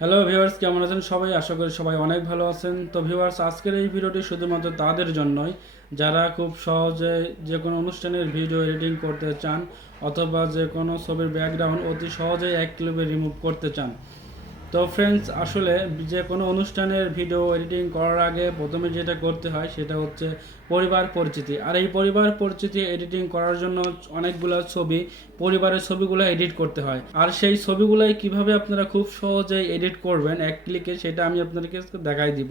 Hello viewers, কেমন আছেন সবাই? আশা করি সবাই অনেক ভালো আছেন। তো ভিউয়ার্স, আজকের এই ভিডিওটি শুধুমাত্র তাদের জন্যই যারা খুব সহজে যে কোনো অনুষ্ঠানের ভিডিও এডিটিং করতে চান অথবা যে কোনো ছবির ব্যাকগ্রাউন্ড অতি সহজেই এক ক্লিপে রিমুভ করতে চান। তো ফ্রেন্ডস, আসলে যে কোনো অনুষ্ঠানের ভিডিও এডিটিং করার আগে প্রথমে যেটা করতে হয় সেটা হচ্ছে পরিবার পরিচিতি। আর এই পরিবার পরিচিতি এডিটিং করার জন্য অনেকগুলো ছবি, পরিবারের ছবিগুলো এডিট করতে হয়। আর সেই ছবিগুলোই কিভাবে আপনারা খুব সহজেই এডিট করবেন এক ক্লিকে, সেটা আমি আপনাদেরকে দেখাই দিব।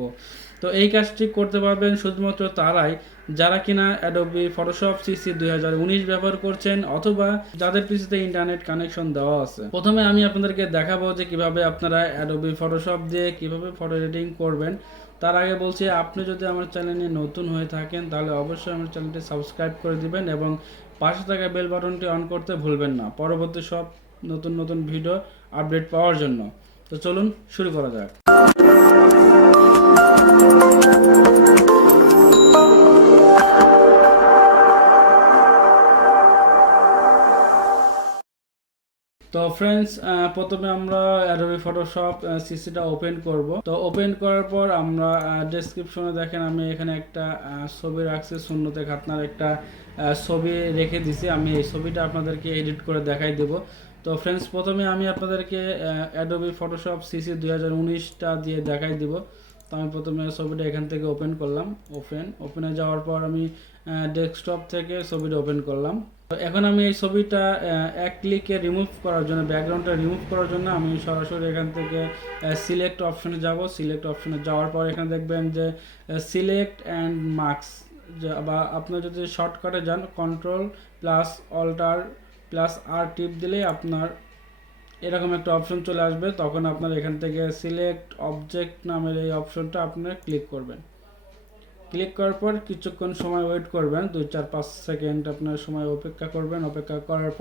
তো এই কাজটি করতে পারবেন শুধুমাত্র তারাই যারা কিনা অ্যাডোবি ফটোশপ সিসি 2019 ব্যবহার করছেন অথবা যাদের পিসিতে ইন্টারনেট কানেকশন দেওয়া আছে। প্রথমে আমি আপনাদেরকে দেখাবো যে কিভাবে আপনারা অ্যাডোবি ফটোশপ দিয়ে কিভাবে ফটো এডিটিং করবেন। তার আগে বলছি, আপনি যদি আমার চ্যানেলে নতুন হয়ে থাকেন তাহলে অবশ্যই আমার চ্যানেলটি সাবস্ক্রাইব করে দিবেন এবং পাশে থাকা বেল বাটনটি অন করতে ভুলবেন না পরবর্তী সব নতুন নতুন ভিডিও আপডেট পাওয়ার জন্য। তো চলুন শুরু করা যাক। তো ফ্রেন্ডস, প্রথমে আমরা অ্যাডোবি ফটোশপ সিসিটা ওপেন করব। তো ওপেন করার পর আমরা ডেসক্রিপশনে দেখেন আমি এখানে একটা ছবি রাখছি, শূন্যতে খাতনার একটা ছবি রেখে দিছি। আমি এই ছবিটা আপনাদেরকে এডিট করে দেখাই দেব। তো ফ্রেন্ডস, প্রথমে আমি আপনাদেরকে অ্যাডোবি ফটোশপ সিসি 2019টা দিয়ে দেখাই দিব। তো আমি প্রথমে ছবিটা এখান থেকে ওপেন করলাম। ওপেনে যাওয়ার পর আমি ডেস্কটপ থেকে ছবিটা ওপেন করলাম। তো এখন আমি এই ছবিটা এক ক্লিকে রিমুভ করার জন্য, ব্যাকগ্রাউন্ডটা রিমুভ করার জন্য আমি সরাসরি এখান থেকে সিলেক্ট অপশনে যাব। সিলেক্ট অপশনে যাওয়ার পর এখানে দেখবেন যে সিলেক্ট অ্যান্ড মার্কস, বা আপনি যদি শর্টকাটে যান কন্ট্রোল প্লাস অল্টার প্লাস আর টিপ দিলেই আপনার এরকম একটা অপশন চলে আসবে। তখন আপনার এখান থেকে সিলেক্ট অবজেক্ট নামের এই অপশনটা আপনারা ক্লিক করবেন। ক্লিক করার পর কিছুক্ষণ সময় ওয়েট করবেন, 2-4-5 সেকেন্ড আপনার সময় অপেক্ষা করবেন। অপেক্ষা করার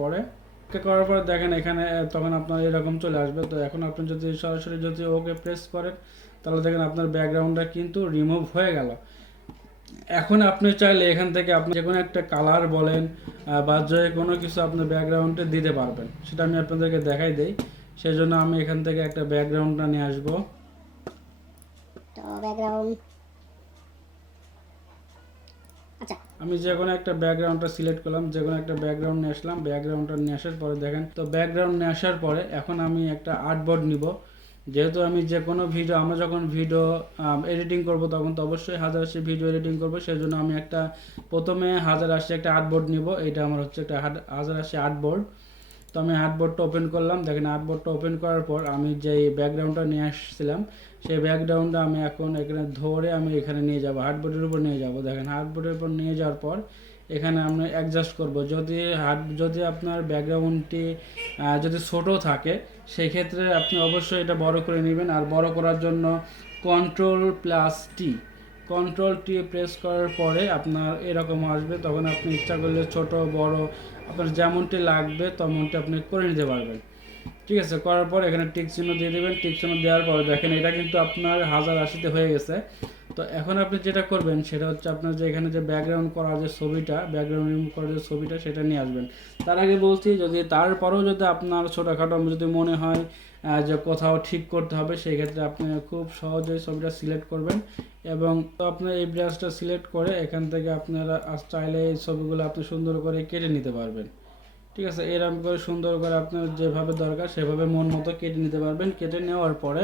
পরে দেখেন এখানে তখন আপনার এরকম চলে আসবে। তো এখন আপনি যদি সরাসরি যদি ওকে প্রেস করেন তাহলে দেখেন আপনার ব্যাকগ্রাউন্ডটা কিন্তু রিমুভ হয়ে গেল। এখন আপনি চাইলে এখান থেকে আপনি যে কোনো একটা কালার বলেন বা যে কোনো কিছু আপনার ব্যাকগ্রাউন্ডে দিতে পারবেন, সেটা আমি আপনাদেরকে দেখাই দেই। সেই জন্য আমি এখান থেকে একটা ব্যাকগ্রাউন্ডটা নিয়ে আসবো। তো ব্যাকগ্রাউন্ড আমি যে কোনো একটা ব্যাকগ্রাউন্ডটা সিলেক্ট করলাম, যে কোনো একটা ব্যাকগ্রাউন্ড নিয়ে আসলাম। ব্যাকগ্রাউন্ডটা নিয়ে আসার পরে দেখেন, তো ব্যাকগ্রাউন্ড নিয়ে আসার পরে এখন আমি একটা আর্টবোর্ড নিব। যেহেতু আমি যে কোনো ভিডিও, আমরা যখন ভিডিও এডিটিং করব তখন তো অবশ্যই 1080 ভিডিও এডিটিং করব। সেই জন্য আমি একটা প্রথমে 1080 একটা আর্টবোর্ড নিব। এটা আমার হচ্ছে একটা 1080 আর্টবোর্ড। তো আমি আর্টবোর্ডটা ওপেন করলাম। দেখেন আর্টবোর্ডটা ওপেন করার পর আমি যেই ব্যাকগ্রাউন্ডটা নিয়ে আসছিলাম সেই ব্যাকগ্রাউন্ডটা আমি এখন এখানে ধরে আমি এখানে নিয়ে যাব, হার্ডবোর্ডের উপর নিয়ে যাব। দেখেন হার্ডবোর্ডের উপর নিয়ে যাওয়ার পর এখানে আমরা অ্যাডজাস্ট করব। যদি আপনার ব্যাকগ্রাউন্ডটি যদি ছোট থাকে সেই ক্ষেত্রে আপনি অবশ্যই এটা বড় করে নেবেন। আর বড় করার জন্য কন্ট্রোল টি প্রেস করার পরে আপনার এরকম আসবে। তখন আপনি ইচ্ছা করলে ছোট বড় আপনার যেমনটি লাগবে তেমনটি আপনি করে নিতে পারবেন। ঠিক আছে, করার পর এখানে টিক চিহ্ন দিয়ে দেবেন। টিক চিহ্ন দেওয়ার পর দেখেন এটা কিন্তু আপনার 1080 হয়ে গেছে। তো এখন আপনি যেটা করবেন সেটা হচ্ছে আপনার যে এখানে যে ব্যাকগ্রাউন্ড করা যে ছবিটা, ব্যাকগ্রাউন্ড রিমুভ করা যে ছবিটা, সেটা নিয়ে আসবেন। তার আগে বলছি, যদি তারপরেও যদি আপনার ছোটোখাটো যদি মনে হয় যে কোথাও ঠিক করতে হবে, সেই ক্ষেত্রে আপনি খুব সহজেই ছবিটা সিলেক্ট করবেন এবং তো আপনার এই ব্রাশটা সিলেক্ট করে এখান থেকে আপনারা চাইলে এই ছবিগুলো আপনি সুন্দর করে কেটে নিতে পারবেন। ঠিক আছে, এরকম করে সুন্দর করে আপনার যেভাবে দরকার সেভাবে মন মতো কেটে নিতে পারবেন। কেটে নেওয়ার পরে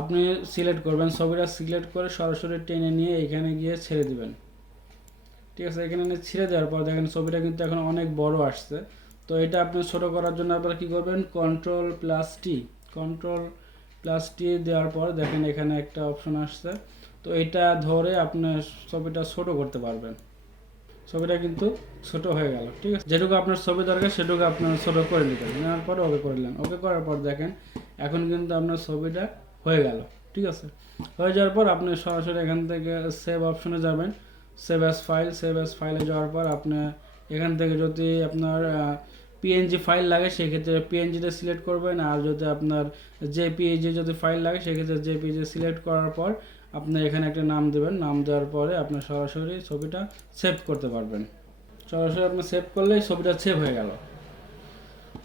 আপনি সিলেক্ট করবেন, ছবিটা সিলেক্ট করে সরাসরি টেনে নিয়ে এখানে গিয়ে ছেড়ে দিবেন। ঠিক আছে, এখানে ছেড়ে দেওয়ার পর দেখেন ছবিটা কিন্তু এখন অনেক বড় আসছে। তো এটা আপনি ছোট করার জন্য আপনারা কী করবেন, কন্ট্রোল প্লাস টি দেওয়ার পর দেখেন এখানে একটা অপশন আসছে। তো এটা ধরে আপনি ছবিটা ছোট করতে পারবেন। ছবিটা কিন্তু ছোট হয়ে গেল। ঠিক আছে, যেটুকু আপনার ছবি দরকার সেটুকু আপনার ছোট করে নিতেন। নেওয়ার পরে ওকে করলেন। ওকে করার পর দেখেন এখন কিন্তু আপনার ছবিটা হয়ে গেল। ঠিক আছে, হয়ে যাওয়ার পর আপনি সরাসরি এখান থেকে সেভ অপশনে যাবেন। সেভ অ্যাজ ফাইলে যাওয়ার পর আপনি এখান থেকে যদি আপনার পিএনজি ফাইল লাগে সেক্ষেত্রে পিএনজিটা সিলেক্ট করবেন। আর যদি আপনার জেপিইজি যদি ফাইল লাগে সেক্ষেত্রে জেপিইজি সিলেক্ট করার পর আপনি এখানে একটা নাম দেবেন। নাম দেওয়ার পরে আপনি সরাসরি ছবিটা সেভ করতে পারবেন। সরাসরি আপনি সেভ করলেই ছবিটা সেভ হয়ে গেল।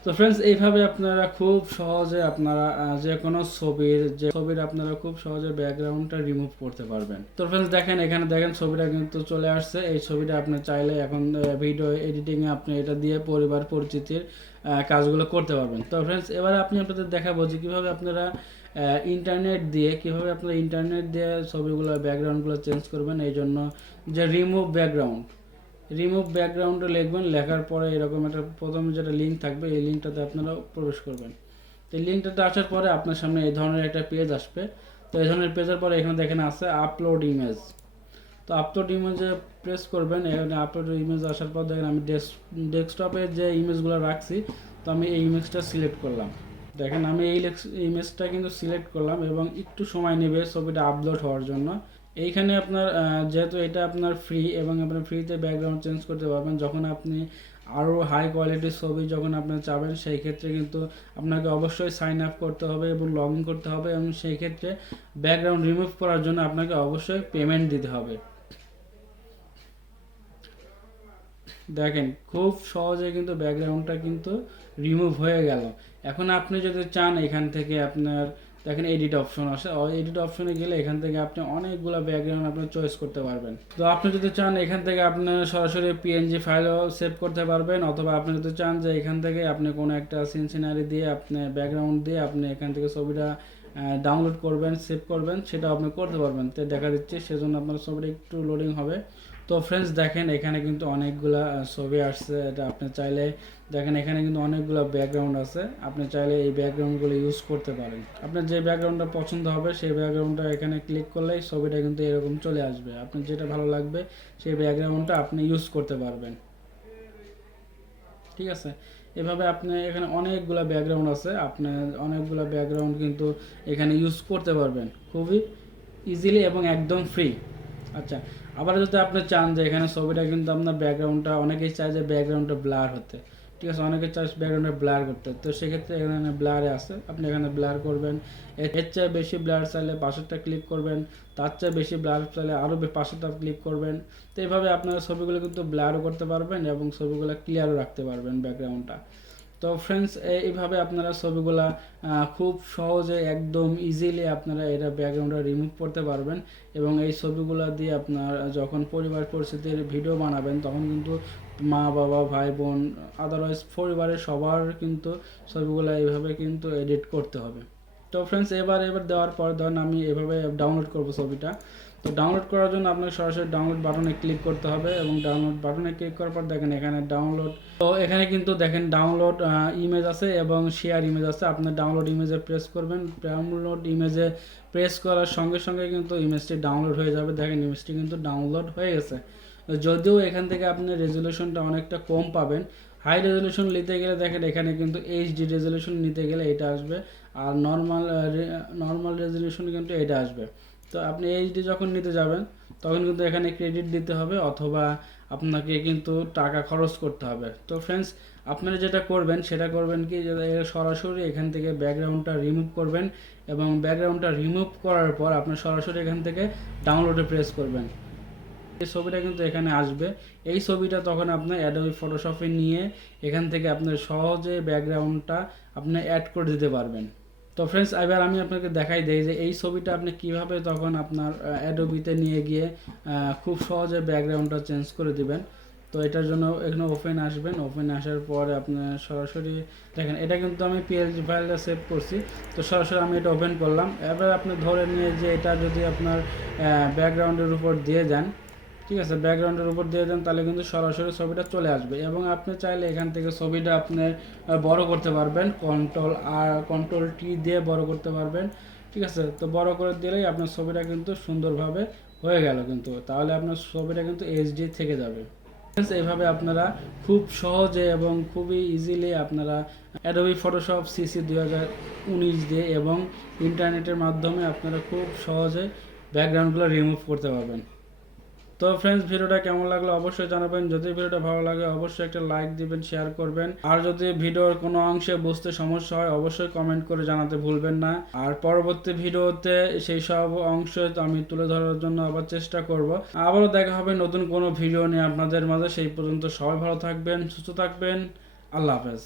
তো ফ্রেন্ডস, এইভাবে আপনারা খুব সহজে আপনারা যে কোনো ছবির আপনারা খুব সহজে ব্যাকগ্রাউন্ডটা রিমুভ করতে পারবেন। তো ফ্রেন্ডস দেখেন, এখানে দেখেন ছবিটা কিন্তু চলে আসছে। এই ছবিটা আপনি চাইলে এখন ভিডিও এডিটিংয়ে আপনি এটা দিয়ে পরিবার পরিচিতির কাজগুলো করতে পারবেন। তো ফ্রেন্ডস, এবারে আপনাদের দেখাবো যে কীভাবে আপনারা ইন্টারনেট দিয়ে ছবিগুলো ব্যাকগ্রাউন্ডগুলো চেঞ্জ করবেন। এই জন্য যে রিমুভ ব্যাকগ্রাউন্ডে লিখবেন, লেখার পরে এরকম একটা প্রথমে যেটা লিঙ্ক থাকবে, এই লিঙ্কটাতে আপনারা প্রবেশ করবেন। তো এই লিঙ্কটাতে আসার পরে আপনার সামনে এই ধরনের একটা পেজ আসবে। তো এই ধরনের পেজের পরে এখানে দেখেন আছে আপলোড ইমেজ। তো আপলোড ইমেজে প্রেস করবেন। এখানে আপলোড ইমেজ আসার পর দেখেন আমি ডেস্কটপে যে ইমেজগুলো রাখছি, তো আমি এই ইমেজটা সিলেক্ট করলাম। দেখেন আমি এই ইমেজটা কিন্তু সিলেক্ট করলাম এবং একটু সময় নেবে ছবিটা আপলোড হওয়ার জন্য। এইখানে আপনার যেহেতু এটা আপনার ফ্রি এবং আপনার ফ্রিতে ব্যাকগ্রাউন্ড চেঞ্জ করতে পারবেন। যখন আপনি আরও হাই কোয়ালিটির ছবি যখন আপনি চাবেন, সেই ক্ষেত্রে কিন্তু আপনাকে অবশ্যই সাইন আপ করতে হবে এবং লগ ইন করতে হবে, এবং সেই ক্ষেত্রে ব্যাকগ্রাউন্ড রিমুভ করার জন্য আপনাকে অবশ্যই পেমেন্ট দিতে হবে। দেখেন খুব সহজে কিন্তু ব্যাকগ্রাউন্ডটা কিন্তু রিমুভ হয়ে গেল। এখন আপনি যদি চান এখান থেকে আপনার দেখেন এডিট অপশন আসে, এডিট অপশনে গেলে এখান থেকে আপনি অনেকগুলো ব্যাকগ্রাউন্ড আপনি চয়েস করতে পারবেন। তো আপনি যদি চান এখান থেকে আপনি সরাসরি পিএনজি ফাইলও সেভ করতে পারবেন, অথবা আপনি যদি চান যে এখান থেকে আপনি কোনো একটা সিনারি দিয়ে আপনি ব্যাকগ্রাউন্ড দিয়ে আপনি এখান থেকে ছবিটা ডাউনলোড করবেন, সেভ করবেন, সেটা আপনি করতে পারবেন। তো দেখা দিচ্ছে, সেজন্য আপনার ছবিটা একটু লোডিং হবে। তো ফ্রেন্ডস দেখেন এখানে কিন্তু অনেকগুলা ছবি আসছে। এটা আপনি চাইলে দেখেন এখানে কিন্তু অনেকগুলো ব্যাকগ্রাউন্ড আছে, আপনি চাইলে এই ব্যাকগ্রাউন্ডগুলো ইউজ করতে পারেন। আপনার যে ব্যাকগ্রাউন্ডটা পছন্দ হবে সেই ব্যাকগ্রাউন্ডটা এখানে ক্লিক করলেই ছবিটা কিন্তু এরকম চলে আসবে। আপনার যেটা ভালো লাগবে সেই ব্যাকগ্রাউন্ডটা আপনি ইউজ করতে পারবেন। ঠিক আছে, এভাবে আপনি এখানে অনেকগুলো ব্যাকগ্রাউন্ড আছে, আপনি অনেকগুলো ব্যাকগ্রাউন্ড কিন্তু এখানে ইউজ করতে পারবেন খুবই ইজিলি এবং একদম ফ্রি। আচ্ছা, আবার যদি আপনি চান যে এখানে ছবিটা কিন্তু আপনার ব্যাকগ্রাউন্ডটা, অনেকেই চায় যে ব্যাকগ্রাউন্ডটা ব্লার হতে, ঠিক আছে, অনেকে চায় ব্যাকগ্রাউন্ডে ব্লার করতে। তো সেক্ষেত্রে এখানে ব্লারে আছে, আপনি এখানে ব্লার করবেন। এর চেয়ে বেশি ব্লার চাইলে পাশেরটা ক্লিক করবেন, তার চেয়ে বেশি ব্লার চাইলে আরও পাশেরটা ক্লিক করবেন। তো এইভাবে আপনার ছবিগুলো কিন্তু ব্লারও করতে পারবেন এবং ছবিগুলো ক্লিয়ারও রাখতে পারবেন ব্যাকগ্রাউন্ডটা। তো ফ্রেন্ডস, এইভাবে আপনারা ছবিগুলা খুব সহজে একদম ইজিলি আপনারা এটা ব্যাকগ্রাউন্ডটা রিমুভ করতে পারবেন, এবং এই ছবিগুলা দিয়ে আপনার যখন পরিবার পরিস্থিতির ভিডিও বানাবেন তখন কিন্তু মা বাবা ভাই বোন আদারওয়াইজ পরিবারের সবার কিন্তু ছবিগুলো এইভাবে কিন্তু এডিট করতে হবে। তো ফ্রেন্ডস, এবার দেওয়ার পর ধরুন আমি এভাবে ডাউনলোড করব ছবিটা। তো ডাউনলোড করার জন্য আপনাকে সরাসরি ডাউনলোড বাটনে ক্লিক করতে হবে, এবং ডাউনলোড বাটনে ক্লিক করার পর দেখেন এখানে ডাউনলোড, তো এখানে কিন্তু দেখেন ডাউনলোড ইমেজ আছে এবং শেয়ার ইমেজ আছে। আপনি ডাউনলোড ইমেজে প্রেস করবেন, ডাউনলোড ইমেজে প্রেস করার সঙ্গে সঙ্গে কিন্তু ইমেজটি ডাউনলোড হয়ে যাবে। দেখেন ইমেজটি কিন্তু ডাউনলোড হয়ে গেছে। যদিও এখান থেকে আপনি রেজলিউশনটা অনেকটা কম পাবেন। হাই রেজলিউশন নিতে গেলে দেখেন এখানে কিন্তু এইচডি রেজলিউশন নিতে গেলে এটা আসবে, আর নর্মাল রেজলিউশন কিন্তু এটা আসবে। তো আপনি এইচডি যখন নিতে যাবেন তখন কিন্তু এখানে ক্রেডিট দিতে হবে, অথবা আপনাকে কিন্তু টাকা খরচ করতে হবে। তো ফ্রেন্ডস, আপনারা যেটা করবেন সেটা করবেন কি, সরাসরি এখান থেকে ব্যাকগ্রাউন্ডটা রিমুভ করবেন, এবং ব্যাকগ্রাউন্ডটা রিমুভ করার পর আপনি সরাসরি এখান থেকে ডাউনলোডে প্রেস করবেন। এই ছবিটা কিন্তু এখানে আসবে। এই ছবিটা তখন আপনার অ্যাডোবি ফটোশপে নিয়ে এখান থেকে আপনার সহজে ব্যাকগ্রাউন্ডটা আপনি অ্যাড করে দিতে পারবেন। তো ফ্রেন্ডস, এবার আমি আপনাকে দেখাই দেই যে এই ছবিটা আপনি কিভাবে তখন আপনার অ্যাডোবিতে নিয়ে গিয়ে খুব সহজে ব্যাকগ্রাউন্ডটা চেঞ্জ করে দিবেন। তো এটার জন্য এখানে ওপেন আসবেন, ওপেন আসার পরে আপনার সরাসরি দেখেন এটা কিন্তু আমি পিএলজি ফাইলটা সেভ করছি। তো সরাসরি আমি এটা ওপেন করলাম। এবার আপনি ধরে নিয়ে যে এটা যদি আপনার ব্যাকগ্রাউন্ডের উপর দিয়ে দেন, ঠিক আছে, ব্যাকগ্রাউন্ডের উপর দিয়ে দেন, তাহলে কিন্তু সরাসরি ছবিটা চলে আসবে। এবং আপনি চাইলে এখান থেকে ছবিটা আপনি বড় করতে পারবেন, কন্ট্রোল টি দিয়ে বড় করতে পারবেন, ঠিক আছে। তো বড় করে দিলেই আপনার ছবিটা কিন্তু সুন্দরভাবে হয়ে গেল, কিন্তু তাহলে আপনার ছবিটা কিন্তু এইচডি থেকে যাবে। এইভাবে আপনারা খুব সহজে এবং খুবই ইজিলি আপনারা অ্যাডোবি ফটোশপ সিসি 2019 দিয়ে এবং ইন্টারনেটের মাধ্যমে আপনারা খুব সহজে ব্যাকগ্রাউন্ডগুলো রিমুভ করতে পারবেন। তো ফ্রেন্ডস, ভিডিওটা কেমন লাগলো অবশ্যই জানাবেন। যদি ভিডিওটা ভালো লাগে অবশ্যই একটা লাইক দিবেন, শেয়ার করবেন, আর যদি ভিডিওর কোনো অংশে বুঝতে সমস্যা হয় অবশ্যই কমেন্ট করে জানাতে ভুলবেন না। আর পরবর্তী ভিডিওতে সেই সব অংশ আমি তুলে ধরার জন্য আবার চেষ্টা করব। আবারও দেখা হবে নতুন কোনো ভিডিও নিয়ে আপনাদের মাঝে। সেই পর্যন্ত সবাই ভালো থাকবেন, সুস্থ থাকবেন। আল্লাহ হাফেজ।